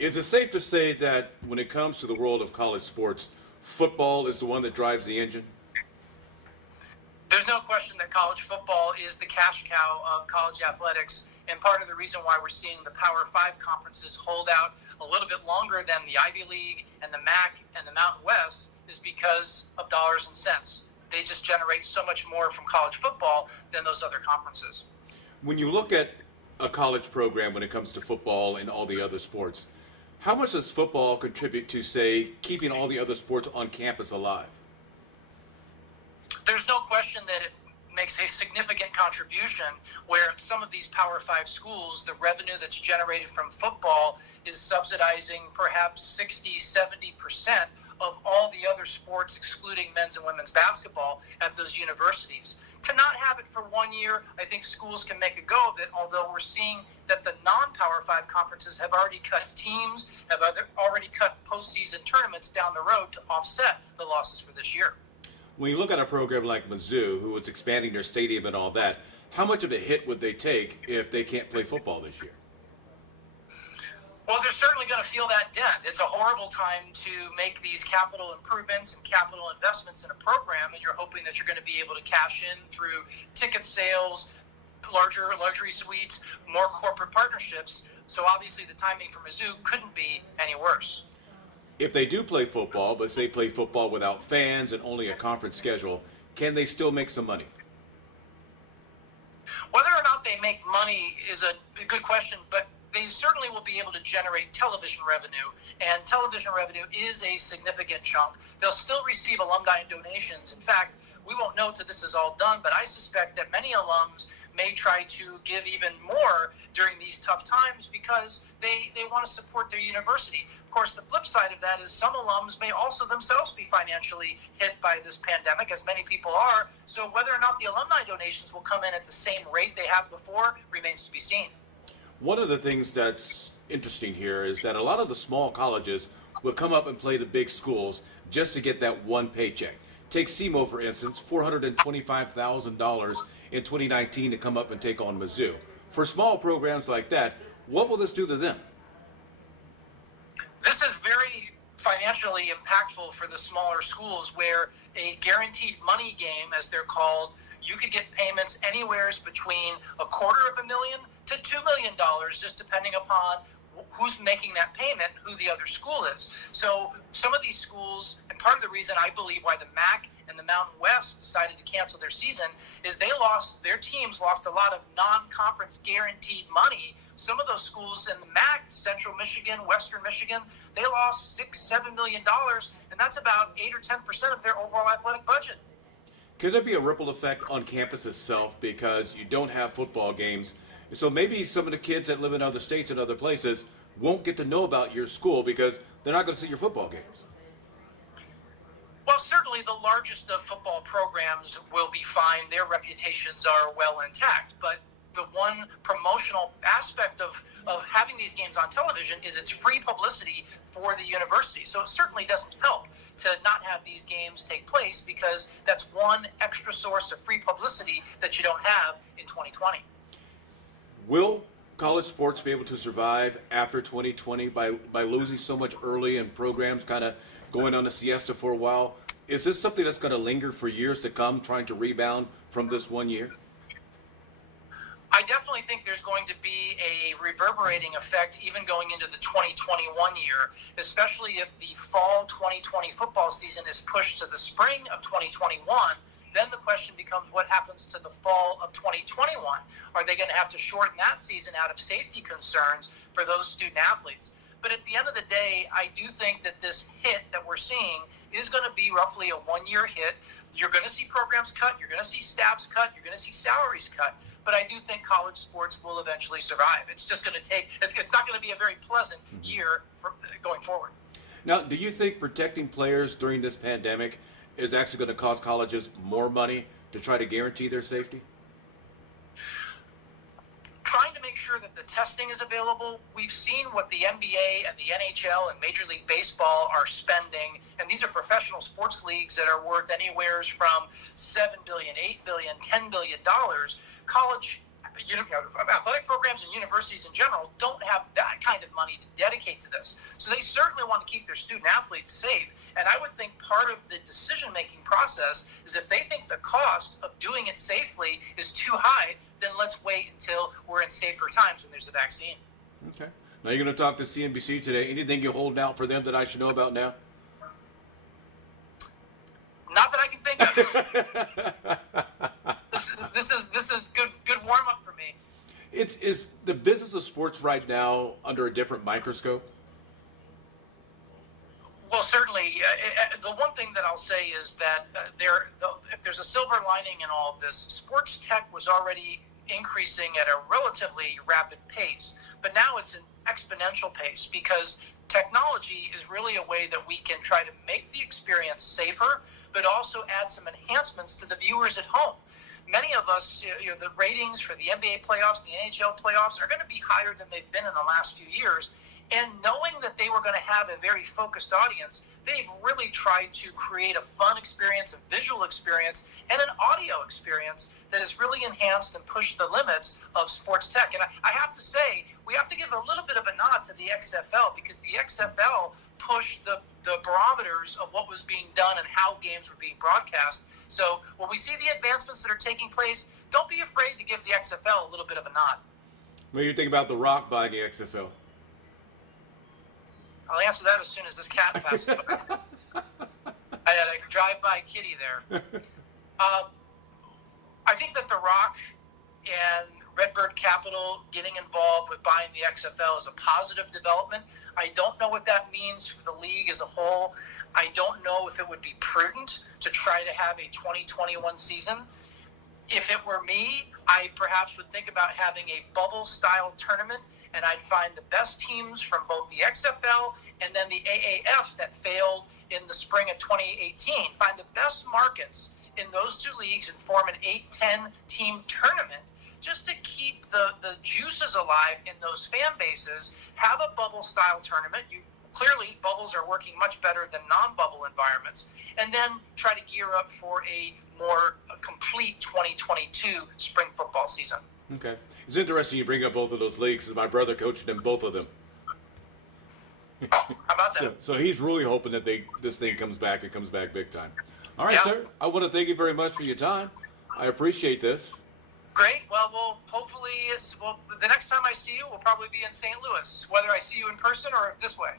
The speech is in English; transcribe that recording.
Is it safe to say that when it comes to the world of college sports, football is the one that drives the engine? There's no question that college football is the cash cow of college athletics, and part of the reason why we're seeing the Power Five conferences hold out a little bit longer than the Ivy League and the MAC and the Mountain West is because of dollars and cents. They just generate so much more from college football than those other conferences. When you look at a college program when it comes to football and all the other sports, how much does football contribute to, say, keeping all the other sports on campus alive? There's no question that it makes a significant contribution where some of these Power Five schools, the revenue that's generated from football is subsidizing perhaps 60, 70% of all the other sports, excluding men's and women's basketball at those universities. To not have it for 1 year, I think schools can make a go of it, although we're seeing that the non-Power 5 conferences have already cut teams, have already cut postseason tournaments down the road to offset the losses for this year. When you look at a program like Mizzou, who is expanding their stadium and all that, how much of a hit would they take if they can't play football this year? Well, they're certainly going to feel that dent. It's a horrible time to make these capital improvements and capital investments in a program, and you're hoping that you're going to be able to cash in through ticket sales, larger luxury suites, more corporate partnerships. So obviously the timing for Mizzou couldn't be any worse. If they do play football, but say play football without fans and only a conference schedule, can they still make some money? Whether or not they make money is a good question, but they certainly will be able to generate television revenue, and television revenue is a significant chunk. They'll still receive alumni donations. In fact, we won't know till this is all done, but I suspect that many alums may try to give even more during these tough times because they want to support their university. Of course, the flip side of that is some alums may also themselves be financially hit by this pandemic, as many people are. So whether or not the alumni donations will come in at the same rate they have before remains to be seen. One of the things that's interesting here is that a lot of the small colleges will come up and play the big schools just to get that one paycheck. Take SEMO, for instance, $425,000 in 2019 to come up and take on Mizzou. For small programs like that, what will this do to them? This is very financially impactful for the smaller schools where a guaranteed money game, as they're called, you could get payments anywhere between $250,000 to $2 million, just depending upon who's making that payment, who the other school is. So some of these schools, and part of the reason I believe why the MAC and the Mountain West decided to cancel their season is their teams lost a lot of non-conference guaranteed money. Some of those schools in the MAC, Central Michigan, Western Michigan, they lost $6-7 million, and that's about 8 or 10% of their overall athletic budget. Could there be a ripple effect on campus itself because you don't have football games? So maybe some of the kids that live in other states and other places won't get to know about your school because they're not going to see your football games. Well, certainly the largest of football programs will be fine. Their reputations are well intact. But the one promotional aspect of having these games on television is it's free publicity for the university. So it certainly doesn't help to not have these games take place because that's one extra source of free publicity that you don't have in 2020. Will college sports be able to survive after 2020 by losing so much early and programs kind of going on a siesta for a while? Is this something that's going to linger for years to come, trying to rebound from this 1 year? I definitely think there's going to be a reverberating effect even going into the 2021 year, especially if the fall 2020 football season is pushed to the spring of 2021. Then the question becomes what happens to the fall of 2021? Are they going to have to shorten that season out of safety concerns for those student athletes? But at the end of the day, I do think that this hit that we're seeing is going to be roughly a 1 year hit. You're going to see programs cut. You're going to see staffs cut. You're going to see salaries cut. But I do think college sports will eventually survive. It's just going to take – it's not going to be a very pleasant year going forward. Now, do you think protecting players during this pandemic is actually going to cost colleges more money to try to guarantee their safety? Trying to make sure that the testing is available. We've seen what the NBA and the NHL and Major League Baseball are spending, and these are professional sports leagues that are worth anywhere from $7 billion, $8 billion, $10 billion. College athletic programs and universities in general don't have that kind of money to dedicate to this. So they certainly want to keep their student athletes safe. And I would think part of the decision-making process is if they think the cost of doing it safely is too high, then let's wait until we're in safer times when there's a vaccine. Okay. Now you're going to talk to CNBC today. Anything you're holding out for them that I should know about now? Not that I can think of. This is good warm up for me. Is the business of sports right now under a different microscope? Well, certainly. The one thing that I'll say is that if there's a silver lining in all of this, sports tech was already increasing at a relatively rapid pace, but now it's an exponential pace because technology is really a way that we can try to make the experience safer, but also add some enhancements to the viewers at home. Many of us, the ratings for the NBA playoffs, the NHL playoffs are going to be higher than they've been in the last few years. And knowing that they were going to have a very focused audience, they've really tried to create a fun experience, a visual experience, and an audio experience that has really enhanced and pushed the limits of sports tech. And I have to say, we have to give a little bit of a nod to the XFL because the XFL pushed the barometers of what was being done and how games were being broadcast. So when we see the advancements that are taking place, don't be afraid to give the XFL a little bit of a nod. What do you think about The Rock buying the XFL? I'll answer that as soon as this cat passes by. I had a drive-by kitty there. I think that The Rock and Redbird Capital getting involved with buying the XFL is a positive development. I don't know what that means for the league as a whole. I don't know if it would be prudent to try to have a 2021 season. If it were me, I perhaps would think about having a bubble-style tournament, and I'd find the best teams from both the XFL and then the AAF that failed in the spring of 2018. Find the best markets in those two leagues and form an 8-10 team tournament just to keep the juices alive in those fan bases. Have a bubble-style tournament. Clearly, bubbles are working much better than non-bubble environments. And then try to gear up for a more complete 2022 spring football season. Okay. It's interesting you bring up both of those leagues because my brother coached in both of them. How about that? So he's really hoping that this thing comes back and comes back big time. All right, Yeah. sir. I want to thank you very much for your time. I appreciate this. Great. Well, hopefully, the next time I see you, we'll probably be in St. Louis, whether I see you in person or this way.